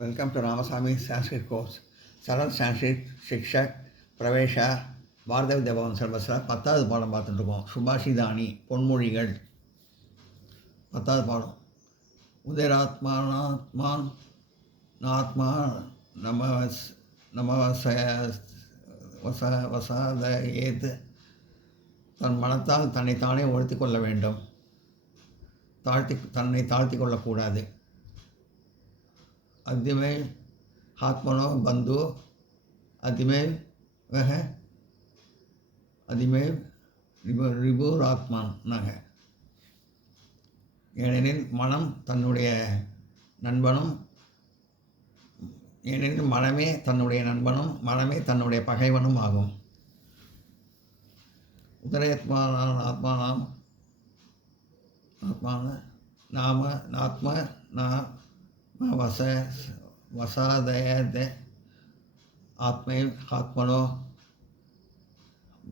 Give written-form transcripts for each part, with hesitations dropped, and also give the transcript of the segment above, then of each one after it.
Welcome to Ramasamy Sanskrit course. சரல் Sanskrit சிக்ஷக் பிரவேஷா பாரத வித்யாபவன் சிலபஸில் 10வது பாடம் பார்த்துட்ருக்கோம். சுபாஷிதானி பொன்மொழிகள் 10வது பாடம். உதராத்மானாத்மான் நாத்மா வசாத ஏத். தன் மனத்தால் தன்னைத்தானே ஒழித்து கொள்ள வேண்டும், தன்னை தாழ்த்தி கொள்ளக்கூடாது. अतिमेव आत्मनो बंधु अतिमेव वह அதிமேவ் ரிபுராத்மனாக. ஏனெனில் மனம் தன்னுடைய நண்பனும் ஏனெனில் மனமே தன்னுடைய நண்பனும் மனமே தன்னுடைய பகைவனும் ஆகும். உதரேத்மானாம் ஆத்மானாம் ஆத்மான நாம ஆத்ம வசாதயத ஆத்மே ஆத்மனோ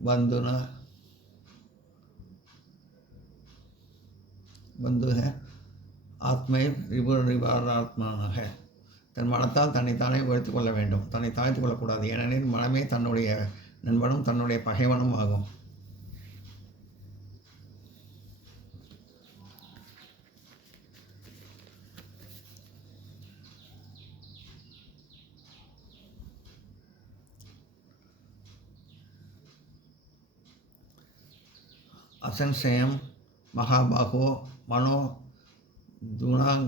பந்துன ஆத்மே ரிபுராத்மனாக. தன் மனத்தால் தன்னைத்தானே உயர்த்து கொள்ள வேண்டும், தன்னை தாழ்த்து கொள்ளக்கூடாது. ஏனெனில் மனமே தன்னுடைய நண்பனும் தன்னுடைய பகைவனும் ஆகும். असंशयम महाबाहो मनो दुनाग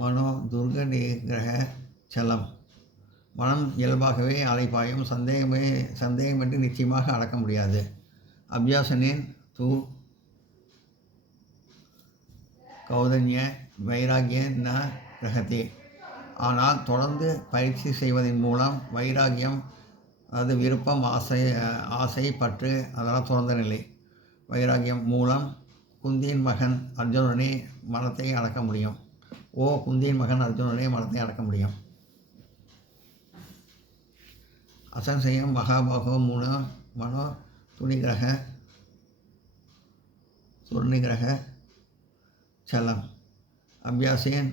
மனோ துர்கநிகிரக சலம். மனம் இயல்பாகவே அலைப்பாயும், சந்தேகமின்றி நிச்சயமாக அடக்க முடியாது. அபியாசனேன் தூ கௌதன்ய வைராகிய ந கிரகதி. ஆனால் தொடர்ந்து பயிற்சி செய்வதன் மூலம் வைராகியம், அதாவது விருப்பம், ஆசை பற்று அதெல்லாம் தொடர்ந்த நிலை. வைராகியம் மூலம் குந்தியின் மகன் அர்ஜுனனே மனத்தை அடக்க முடியும். குந்தியின் மகன் அர்ஜுனனே மனத்தை அடக்க முடியும். அசம்சயம் மகாபாகோ மனோ துர்நிகிரக சலம். அபியாசேன்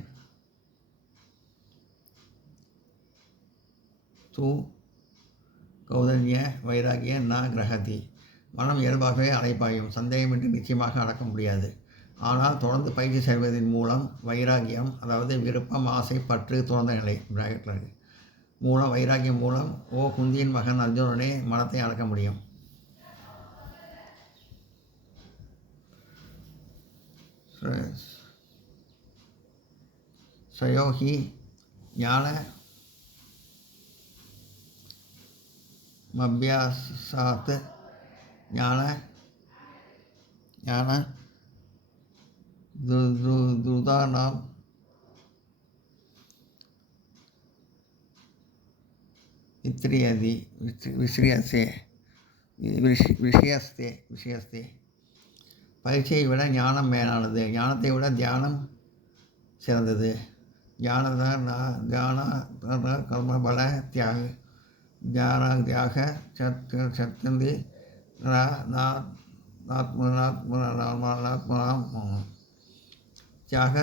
தூ கௌதன்ய வைராகிய ந கிரகதி. மனம் இயல்பாகவே அலைப்பாயும், சந்தேகமின்றி நிச்சயமாக அடக்க முடியாது. ஆனால் தொடர்ந்து பயிற்சி செய்வதன் மூலம் வைராகியம், அதாவது விருப்பம், ஆசை பற்று துறந்த நிலை பிராக்கெட்டில் மூலம் வைராகியம் மூலம் குந்தியின் மகன் அர்ஜுனனே மனத்தை அடக்க முடியும். சயோகி ஞான மபியாசாத் ஞான துதானாம் வித்ரியதி விஷயஸ்தே. பயிற்சியை விட ஞானம் மேலானது, ஞானத்தை விட தியானம் சிறந்தது. தியான கர்ம பல தியாக சத்தந்தி தியாக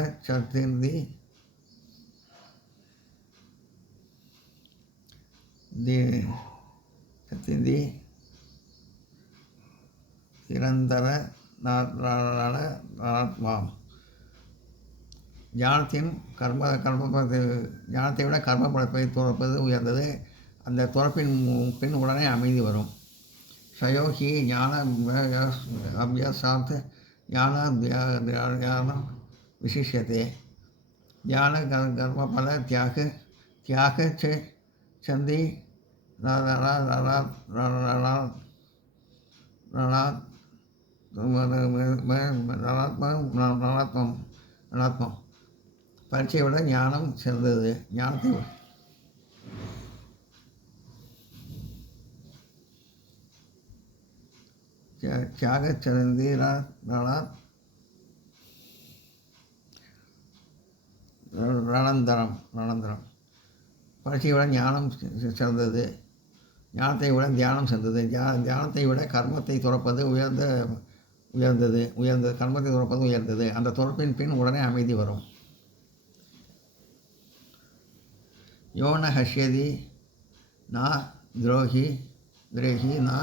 சத்திந்தி நிரந்தர ஆத்மாம். ஞானத்தின் ஞானத்தை விட கர்ம பலத்தை துறப்பது உயர்ந்தது. அந்த துறப்பின் பின் உடனே அமைதி வரும். சயோகி ஞான அபியாசாத் ஞானம் விசிஷ்யத்தே. ஞான கர்ம பல தியாக சந்தி நலாத்மம். பரீட்சையை விட ஞானம் சிறந்தது. ஞானத்தை தியாக சிறந்தி ரணந்தரம். பரீட்சையை விட ஞானம் சிறந்தது, ஞானத்தை விட தியானம் சிறந்தது, தியானத்தை விட கர்மத்தை துறப்பது உயர்ந்தது, கர்மத்தை துறப்பது உயர்ந்தது. அந்த துறப்பின் பின் உடனே அமைதி வரும். யோன ஹஷ்யதி நா துரோகி நா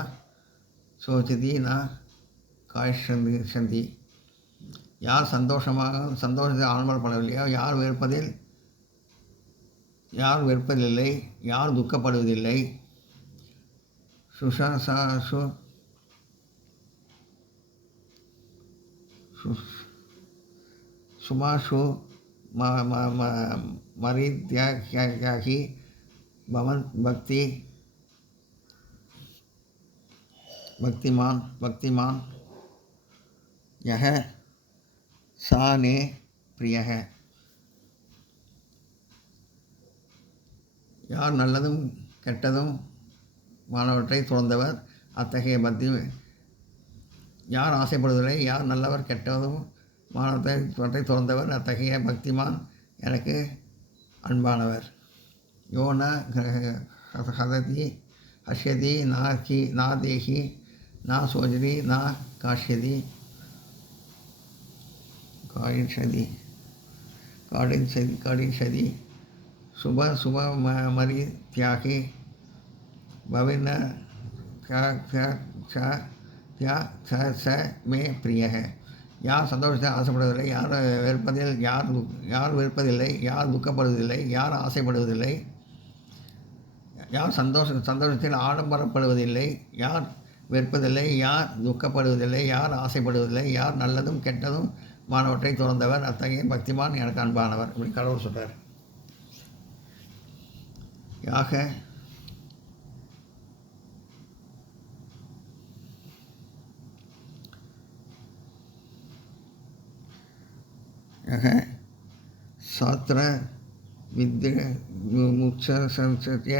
சோச்சதி நா காய்ஷந்தி. யார் சந்தோஷத்தை ஆடம்பரப்படவில்லையோ, யார் வெறுப்பதில்லை, யார் துக்கப்படுவதில்லை, சுமாஷு மரித்யாகி பவன் பக்திமான் யஹ சானே பிரியக. யார் நல்லதும் கெட்டதும் மாணவற்றை துறந்தவர் அத்தகைய பக்தி. யார் ஆசைப்படுவதில்லை, யார் நல்லவர் கெட்டதும் மாணவற்றை துறந்தவர் அத்தகைய பக்திமான் எனக்கு அன்பானவர். யோன ஹததி ஹஷ்யதி நா தேகி நா சோஜதி நா காஷ்யதி காடின்சதி சுப மரி தியாகி பவின மே பிரியக. யார் சந்தோஷத்தை ஆசைப்படுவதில்லை, யார் வெறுப்பதில்லை, யார் துக்கப்படுவதில்லை, யார் ஆசைப்படுவதில்லை, யார் சந்தோஷத்தில் ஆடம்பரப்படுவதில்லை, யார் வெறுப்பதில்லை, யார் துக்கப்படுவதில்லை, யார் ஆசைப்படுவதில்லை, யார் நல்லதும் கெட்டதும் மாணவற்றை துறந்தவர் அத்தகைய பக்திமான் எனக்கு அன்பானவர். இப்படி கடவுள் சொல்கிறார். யாக சாத்திர வித்ய முக்ஷய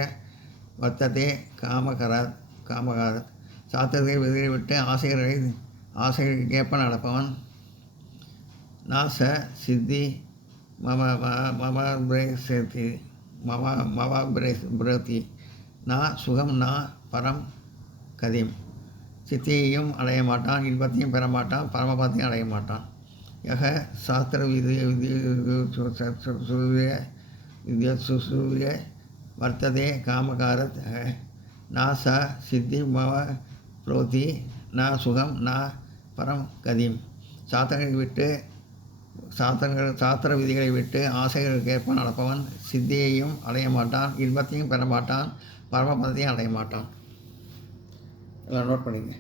வர்த்ததே காமகாரத். சாத்திரத்தை விதியை விட்டு ஆசைகளை கேட்ப நடப்பவன். நாச சித்தி மவாபிரதி நா சுகம் நா பரம் கதிம். சித்தியையும் அடைய மாட்டான், இன்பத்தையும் பெற மாட்டான், பரமபதத்தையும் அடைய மாட்டான். யக சாஸ்திர வித்ய வர்த்ததே காமகாரத் நா ச சித்தி மவ புரோதி ந சுகம் ந பரம் கதிம். சாஸ்திர விதிகளை விட்டு ஆசைகளுக்கேற்ப நடப்பவன் சித்தியையும் அடைய மாட்டான், இன்பத்தையும் பெற மாட்டான், பரமபதத்தையும் அடைய மாட்டான். எல்லாம் நோட் பண்ணிங்க.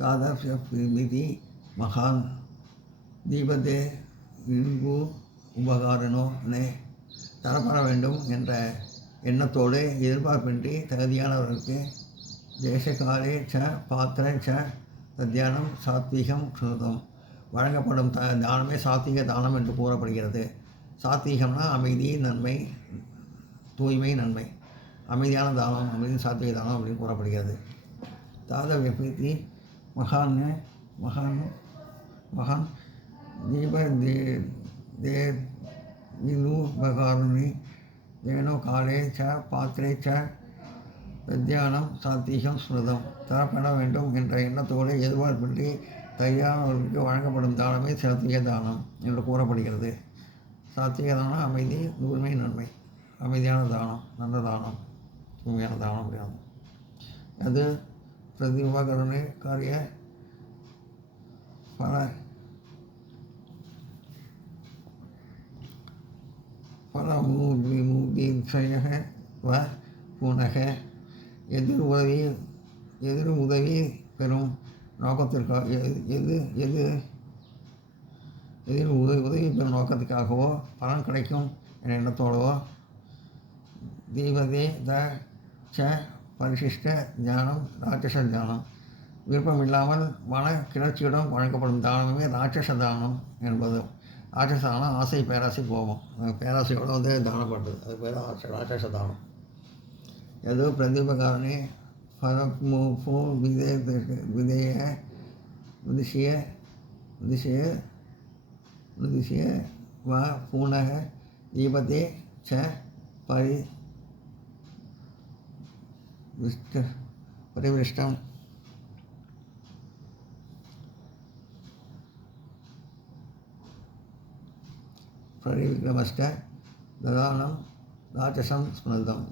தாதாபியமிதி மகான் தீபதே இன்பு உபகாரனோனே. தரப்பட வேண்டும் என்ற எண்ணத்தோடு எதிர்பார்ப்பின்றி தகுதியானவர்களுக்கு தேசகாலே ச பாத்திர ச தியானம் சாத்வீகம் ஸ்ருதம். வழங்கப்படும் தானமே சாத்வீக தானம் என்று கூறப்படுகிறது. சாத்வீகம்னா அமைதி, நன்மை, தூய்மை, நன்மை. அமைதியான தானம், அமைதி சாத்வீக தானம் அப்படின்னு கூறப்படுகிறது. தாதவ்ய பிரீத்தி மகான் தீப வினுபகாருணி தேனோ காலே ச பாத்திரே ச வித்யானம் சாத்வீகம் ஸ்மிருதம். தரப்பட வேண்டும் என்ற எண்ணத்தோடு எதிர்பார்ப்பின்றி தயாரவர்களுக்கு வழங்கப்படும் தானமே சாத்வீக தானம் என்று கூறப்படுகிறது. சாத்வீக தானம் அமைதி, தூய்மை, நன்மை. அமைதியான தானம், நல்ல தானம், தூய்மையான தானம் அப்படின்னா அது பிரதிபகருணை காரிய பலமுதிசய வ புனக எதிர் உதவி பெறும் நோக்கத்திற்காக உதவி பெறும் நோக்கத்துக்காகவோ பலன் கிடைக்கும் என்ற எண்ணத்தோடவோ தீபதே த ச பரிசிஷ்ட ஞானம் ராட்சச ஞானம். விருப்பமில்லாமல் மன கிளர்ச்சியுடன் வழங்கப்படும் தானமே ராட்சச தானம் என்பது. ராட்சச தானம் ஆசை, பேராசை, கோபம், பேராசையோடு வந்து தானம் பண்ணுறது, அது பேர் ராட்சச தானம். எதோ பிரதிபகாரணி விதிஷய வ பூனக தீபத்தே ச பரிவிருஷ்டம் பரிவிக்ரமஸ்ட ததானம் ராட்சசம் ஸ்மிருதம்.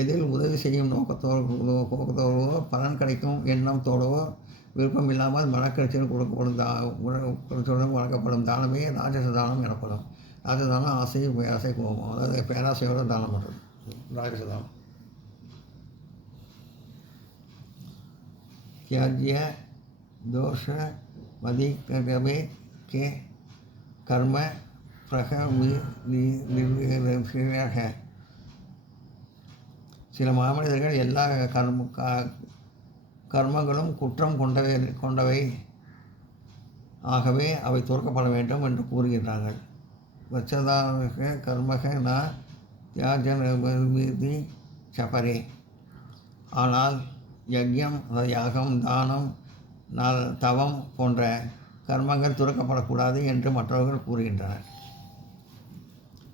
எதில் உதவி செய்யும் நோக்கத்தோடவோ பலன் கிடைக்கும் எண்ணத்தோடவோ விருப்பம் இல்லாமல் மனக்கட்சியில் கொடுக்கப்படும் வழங்கப்படும் தானமே ராட்சச தானம் எனப்படும். ராட்சச தானம் ஆசை, பேராசை, கோபம், அதாவது பேராசையோடு தானம் பண்ணுறது ராட்சச தானம். தியாஜ்ய தோஷ வதிகமே கே கர்ம பிரக. சில மாமனிதர்கள் எல்லா கர்மங்களும் குற்றம் கொண்டவை ஆகவே அவை துறக்கப்பட வேண்டும் என்று கூறுகின்றார்கள். வச்சதாக கர்மக ந தியாஜனி சபரே. ஆனால் யஜ்யம், யாகம், தானம், தவம் போன்ற கர்மங்கள் துறக்கப்படக்கூடாது என்று மற்றவர்கள் கூறுகின்றனர்.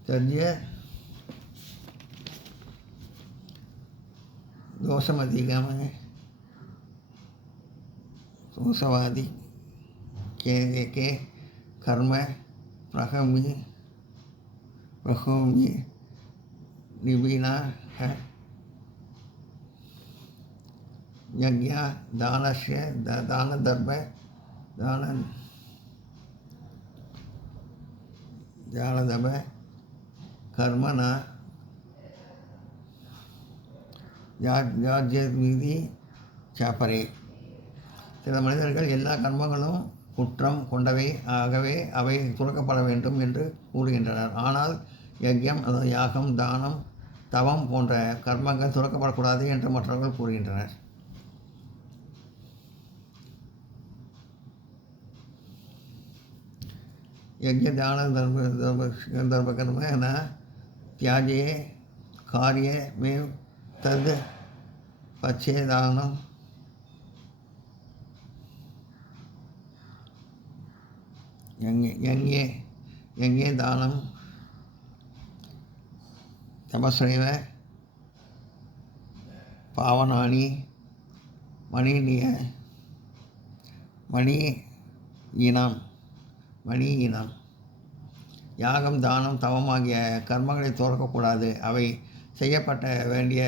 தஜ்ய தோஷவாதி கே கர்ம பிரகமி நிபீனா யஜ்யா தானஸ்ய தான தர்ம கர்மன யாஜ்யவிதி சாப்பரே. சில மனிதர்கள் எல்லா கர்மங்களும் குற்றம் கொண்டவை ஆகவே அவை துறக்கப்பட வேண்டும் என்று கூறுகின்றனர். ஆனால் யஜ்யம், அதாவது யாகம், தானம், தவம் போன்ற கர்மங்கள் துறக்கப்படக்கூடாது என்று மற்றவர்கள் கூறுகின்றனர். यज्ञ दान धर्म कर्म न त्याजे कार्य में तद पच्छेदानम यज्ञे दानम तपस्व पावनानि மணியினம். யாகம், தானம், தவம் ஆகிய கர்மங்களை துறக்கக்கூடாது. அவை செய்யப்பட்ட வேண்டிய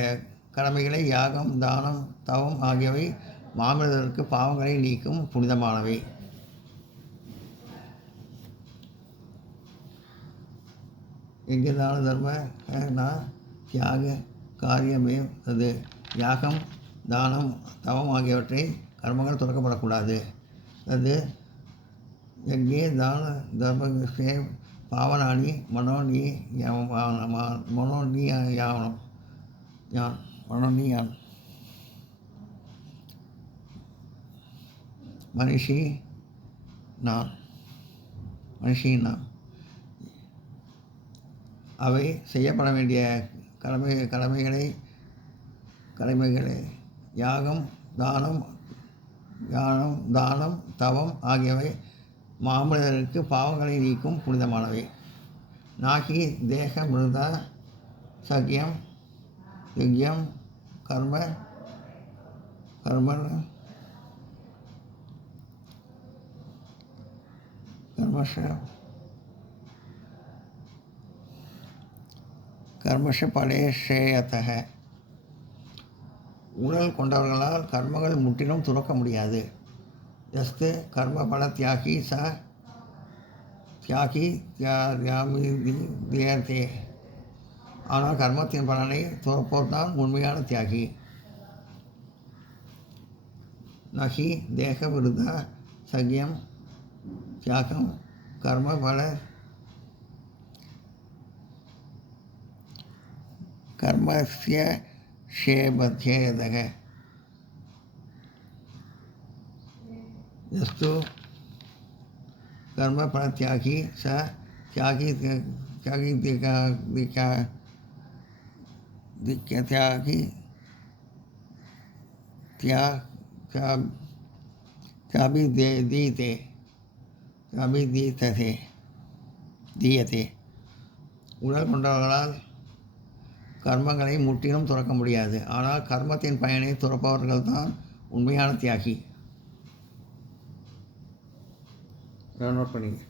கடமைகளை யாகம், தானம், தவம் ஆகியவை மாமனிதருக்கு பாவங்களை நீக்கும் புனிதமானவை. யஜ்ஞதான தர்ம தியாக காரியமே அது. யாகம், தானம், தவம் ஆகியவற்றை கர்மங்கள் துறக்கப்படக்கூடாது. அது யஜ்ஞே தான தர்ம பாவனானி மனுஷி நான் அவை செய்யப்பட வேண்டிய கடமைகளை யாகம், தானம், தவம் ஆகியவை மாமனிதருக்கு பாவங்களை நீக்கும் புனிதமானவை. நாகி தேக மிருதா சக்யம் யக்யம் கர்மஷ பலேஷேயத்தக. உடல் கொண்டவர்களால் கர்மங்கள் முற்றிலும் துறக்க முடியாது. எஸ்து கர்ம பல தியாகி தியாகி ஆனால் கர்மத்தின் பலனை துறப்போர் தான் உண்மையான தியாகி. நகி தேக விருதா சக்யம் தியாகம் கர்ம பல கர்மஸ்ய ஷேபத்யேதக. यस्तु कर्म फल त्यागी स त्यागी தீயதே. உடல் கொண்டவர்களால் கர்மங்களை முற்றிலும் துறக்க முடியாது. ஆனால் கர்மத்தின் பயனை துறப்பவர்கள் தான் உண்மையான தியாகி. நோட் பண்ணிங்க.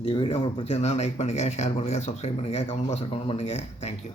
இந்த வீடியோ உங்களுக்கு பிடிச்சிருந்தா லைக் பண்ணுங்கள், ஷேர் பண்ணுங்கள், சப்ஸ்கிரைப் பண்ணுங்கள், கமெண்ட் பாக்ஸில் கமெண்ட் பண்ணுங்கள். தேங்க்யூ.